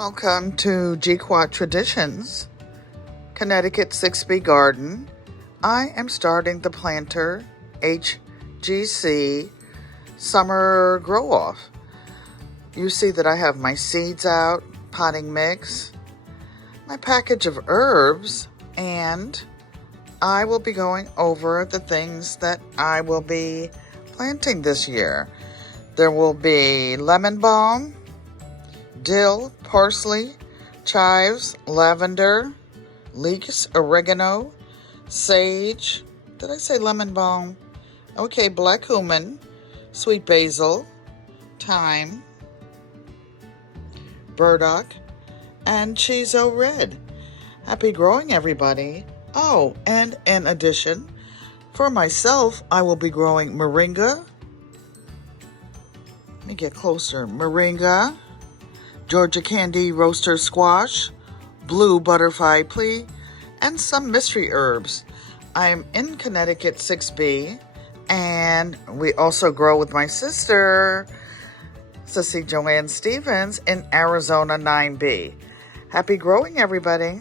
Welcome to GQUAT Traditions, Connecticut 6B Garden. I am starting the planter HGC Summer Grow Off. You see that I have my seeds out, potting mix, my package of herbs, and I will be going over the things that I will be planting this year. There will be lemon balm, dill, parsley, chives, lavender, leeks, oregano, sage. Did I say lemon balm? Okay, black cumin, sweet basil, thyme, burdock, and Chiso red. Happy growing, everybody. Oh, and in addition, for myself, I will be growing moringa. Let me get closer. Moringa, Georgia candy roaster squash, blue butterfly pea, and some mystery herbs. I'm in Connecticut 6B, and we also grow with my sister, Sissy Joanne Stevens, in Arizona 9B. Happy growing, everybody.